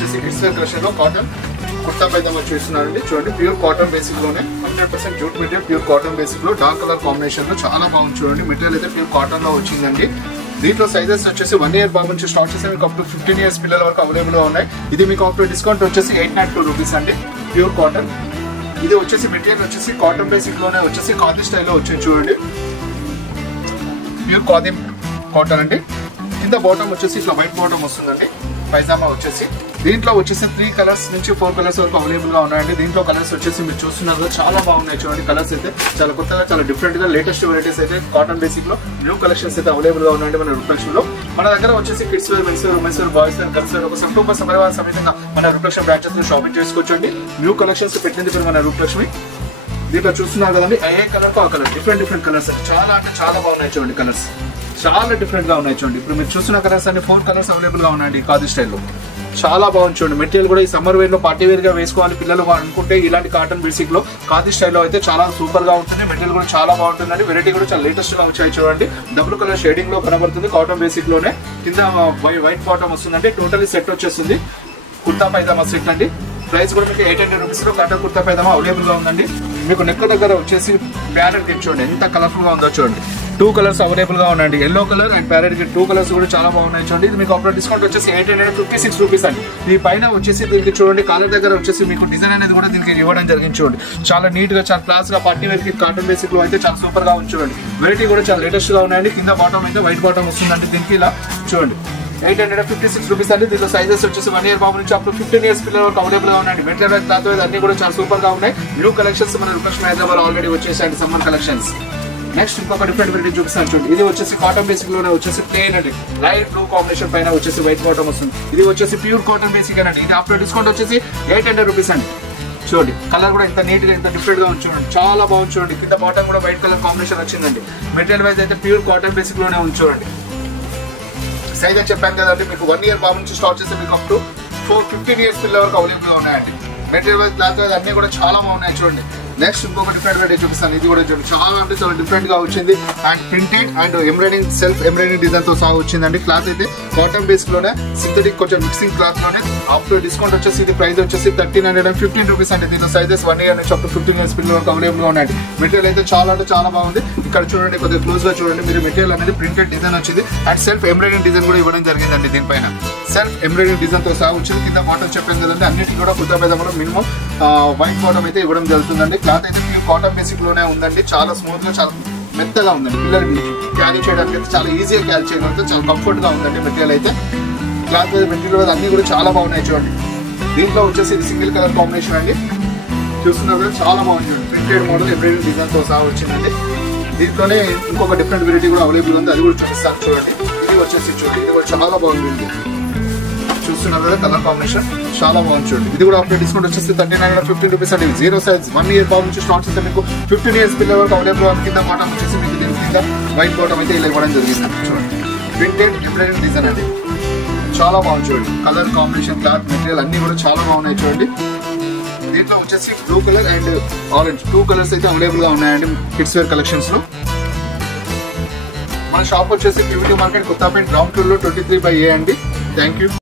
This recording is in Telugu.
వచ్చేసి కిడ్స్ వేర్ కలెక్షన్ లో కాటన్ కుర్తా పైజామా చూస్తున్నారండి. చూడండి ప్యూర్ కాటన్ బేసిక్ లోనే 100% jute material, pure cotton basic లో డార్క్ కలర్ కాంబినేషన్ లో చాలా బాగుంది. చూడండి మెటీరియల్ అయితే ప్యూర్ కాటన్ లో వచ్చిందండి. దీంట్లో సైజెస్ వచ్చేసి 1 year బాబు నుంచి స్టార్ట్ చేసి మీకు అప్ టు 15 years పిల్లల వరకు అవైలబుల్ గా ఉన్నాయి. ఇది మీకు అప్ టు డిస్కౌంట్ వచ్చేసి 892 రూపీస్ అండి. Pure cotton. ఇది వచ్చేసి మెటీరియల్ వచ్చేసి కాటన్ బేసిక్ లోనే వచ్చేసి ఖాదీ స్టైల్లో వచ్చింది. చూడండి ప్యూర్ ఖాదీ కాటన్ అండి. కింద బాటమ్ వచ్చేసి ఇట్లా వైట్ బాటమ్ వస్తుందండి. పైజామా వచ్చేసి దీంట్లో వచ్చేసి 3 కలర్స్ నుంచి 4 కలర్స్ వరకు అవైలబుల్ గా ఉన్నాయండి. దీంట్లో కలర్స్ వచ్చేసి మీరు చూస్తున్నారు చాలా బాగున్నాయి. చూడండి కలర్స్ అయితే చాలా కొత్తగా, చాలా డిఫరెంట్ గా లేటెస్ట్ వెరైటీస్ అయితే కాటన్ బేసిక్ లో న్యూ కలెక్షన్స్ అయితే అవైలబుల్ గా ఉన్నాయండి మన రిఫ్లెక్షన్ లో. మన దగ్గర వచ్చేసి kids wear, men's wear, women's wear, boys wear, girls wear ఒక సంపూర్ణ సమరవాద సమేతంగా మన రిఫ్లెక్షన్ బ్రాంచెస్ లో షాపింగ్ చేసుకోవచ్చండి. న్యూ కలెక్షన్స్ పెట్టింది ఇప్పుడు మన రిఫ్లెక్షన్. దీంట్లో చూస్తున్నారు కదండి ఏ కలర్ తో ఆ కలర్ డిఫరెంట్ కలర్స్ చాలా అంటే చాలా బాగున్నాయి. చూడండి కలర్స్ చాలా డిఫరెంట్ గా ఉన్నాయి. చూడండి ఇప్పుడు మీరు చూస్తున్న కలర్స్ అన్ని 4 కలర్స్ అవైలబుల్ గా ఉన్నాయండి ఖాదీ స్టైల్లో. చాలా బాగుంది. చూడండి మెటీరియల్ కూడా ఈ సమ్మర్ వేర్ లో పార్టీ వేర్ గా వేసుకోవాలి పిల్లలు అనుకుంటే ఇలాంటి కాటన్ బేసిక్ లో ఖాదీ స్టైల్లో అయితే చాలా సూపర్ గా ఉంటుంది. మెటీరియల్ కూడా చాలా బాగుంటుందండి. వెరైటీ కూడా చాలా లేటెస్ట్ గా వచ్చాయి. చూడండి డబుల్ కలర్ షేడింగ్ లో కనబడుతుంది కాటన్ బేసిక్ లోనే. కింద వైట్ బాటమ్ వస్తుందండి. టోటలీ సెట్ వచ్చేస్తుంది కుర్తా పైజామా సెట్ అండి. ప్రైస్ కూడా మీకు 800 రూపీస్ లో కాటన్ కుర్తా పైజామా అవైలబుల్ గా ఉందండి. మీకు నెక్ దగ్గర వచ్చేసి ప్యారెట్ గిట్ చూడండి ఎంత కలర్ఫుల్ గా ఉందో. చూడండి 2 కలర్స్ అవైలబుల్ గా ఉన్నాయండి. Yellow colour and parrot Git 2 colours కూడా చాలా బాగున్నాయి. చూడండి ఇది మీకు అప్పుడు డిస్కౌంట్ వచ్చేసి 856 రూపీస్ అండి. ఈ పైన వచ్చేసి దీనికి చూడండి కాలర్ దగ్గర వచ్చేసి మీకు డిజైన్ అనేది కూడా దీనికి ఇవ్వడం జరిగింది. చూడండి చాలా నీట్ గా, చాలా క్లాస్ గా పార్టీ వేర్ కి కాటన్ బేసిక్ లో అయితే చాలా సూపర్ గా ఉంది. చూడండి వెరైటీ కూడా చాలా లేటెస్ట్ గా ఉన్నాయండి. కింద బాటమ్ అయితే వైట్ బాటమ్ వస్తుందండి. దీనికి ఇలా చూడండి 856 రూపీస్ అండి. దీంట్లో సైజెస్ వచ్చేసి 1 year బాబు నుంచి అప్ టు 15 years పిల్లల వరకు అవైలబుల్ గా ఉన్నాయండి. మెటీరియల్ క్లాత్ అన్ని కూడా చాలా సూపర్ గా ఉన్నాయి. న్యూ కలెక్షన్స్ మన రిఫ్రెష్ హైదరాబాద్ ఆల్రెడీ వచ్చేసాయండి సమ్మర్ కలెక్షన్స్. నెక్స్ట్ ఇంకొక డిఫరెంట్ వెరైటీ చూపిస్తాను. చూడండి ఇది వచ్చేసి కాటన్ బేసిక్ లోనే వచ్చేసి ప్లెయిన్ అండి. లైట్ బ్లూ కాంబినేషన్ పైన వచ్చేసి వైట్ బాటమ్ వస్తుంది. ఇది వచ్చేసి ప్యూర్ కాటన్ బేసిక్ అండి. ఇది ఆఫ్టర్ డిస్కౌంట్ వచ్చేసి 800 రూపీస్ అండి. చూడండి కలర్ కూడా ఎంత నీట్ గా ఎంత డిఫరెంట్ గా ఉంది. చూడండి చాలా బాగుంది. చూడండి కింద బాటమ్ కూడా వైట్ కలర్ కాంబినేషన్ వచ్చిందండి. మెటీరియల్ వైజ్ అయితే ప్యూర్ కాటన్ బేసిక్ లోనే ఉంది. చూడండి సైజ్ అని చెప్పాను కదండి మీకు 1 year బాబు నుంచి స్టార్ట్ చేసి మీకు అప్ టు 15 years పిల్లల వరకు అవైలబుల్ గా ఉన్నాయండి. మెటీరియల్ వైజ్ క్లాత్ వైజ్ అన్ని కూడా చాలా బాగున్నాయి. చూడండి నెక్స్ట్ ఇంకొక డిఫరెంట్ వెరైటీ చూపిస్తాను. ఇది కూడా చూడండి చాలా అంటే చాలా డిఫరెంట్ గా వచ్చింది. And printed and embroidering self embroidering design తో సహా వచ్చిందండి. క్లాత్ అయితే కాటన్ బేసిక్ లోనే సింథటిక్ కొంచెం మిక్సింగ్ క్లాత్ లోనే. ఆఫ్టర్ డిస్కౌంట్ వచ్చేసి ఇది ప్రైస్ వచ్చేసి 1315 రూపీస్ అండి. దీని సైజెస్ 1 year నుంచి అప్ టు 15 years పిల్లల వరకు అవైలబుల్ గా ఉన్నాయండి. మెటీరియల్ అయితే చాలా అంటే చాలా బాగుంది. ఇక్కడ చూడండి కొద్దిగా క్లోజ్ గా చూడండి మీరు మెటీరియల్ అనేది ప్రింటెడ్ డిజైన్ వచ్చింది. అండ్ సెల్ఫ్ ఎంబ్రాయిడింగ్ డిజైన్ కూడా ఇవ్వడం జరిగిందండి. దీనిపైన సెల్ఫ్ ఎంబ్రాయిడింగ్ డిజైన్ తో సహా వచ్చింది. కింద బాటమ్ చెప్పాను కదండి అన్నిటికీ కూడా కుర్తా పైజామాలో మినిమం వైట్ బాటమ్ అయితే ఇవ్వడం జరుగుతుందండి. క్లాత్ అయితే ప్యూర్ కాటన్ బేసిక్ లోనే ఉందండి. చాలా స్మూత్ గా చాలా మెత్తగా ఉందండి. పిల్లలకి క్యారీ చేయడానికి అయితే చాలా ఈజీగా క్యారీ చేయడానికి చాలా కంఫర్ట్ గా ఉందండి. మెటీరియల్ అయితే క్లాత్ మెటీరియల్ అన్ని కూడా చాలా బాగున్నాయి. చూడండి దీంట్లో వచ్చేసి ఇది సింగిల్ కలర్ కాంబినేషన్ అండి. చూస్తున్నారు కదా చాలా బాగుంది. ప్రింటెడ్ మోడల్ ఎంబ్రాయిడింగ్ డిజైన్ తో సహా వచ్చిందండి. దీంట్లోనే ఇంకొక డిఫరెంట్ వెరైటీ కూడా అవైలబుల్ ఉంది. అది కూడా చూపిస్తాను. చూడండి ఇది వచ్చేసి చూడండి ఇది కూడా చాలా బాగుంది. చూస్తున్నారు కదా కలర్ కాంబినేషన్ చాలా బాగుంది. చూడండి ఇది కూడా ఆఫ్టర్ డిస్కౌంట్ వచ్చేసి 1315 రూపీస్ అండి. 0 సైజ్ 1 year బాబు నుంచి స్టార్ట్ చేస్తే మీకు 15 years పిల్లల వరకు అవైలబుల్ గా కింద బాటమ్ వచ్చేసి మీకు దీని కింద వైట్ బాటమ్ అయితే ఇలా ఇవ్వడం జరిగింది. చూడండి ప్రింటెడ్ ఎంబ్రాయిడింగ్ డిజైన్ అండి చాలా బాగుంది. చూడండి కలర్ కాంబినేషన్ క్లాత్ మెటీరియల్ అన్ని కూడా చాలా బాగున్నాయి. చూడండి దీంట్లో వచ్చేసి blue colour and orange 2 colours అయితే అవైలబుల్ గా ఉన్నాయండి కిడ్స్ వేర్ కలెక్షన్స్ లో. మన షాప్ వచ్చేసి PVT market Kothapeta ground floor లో 23/A అండి. Thank you.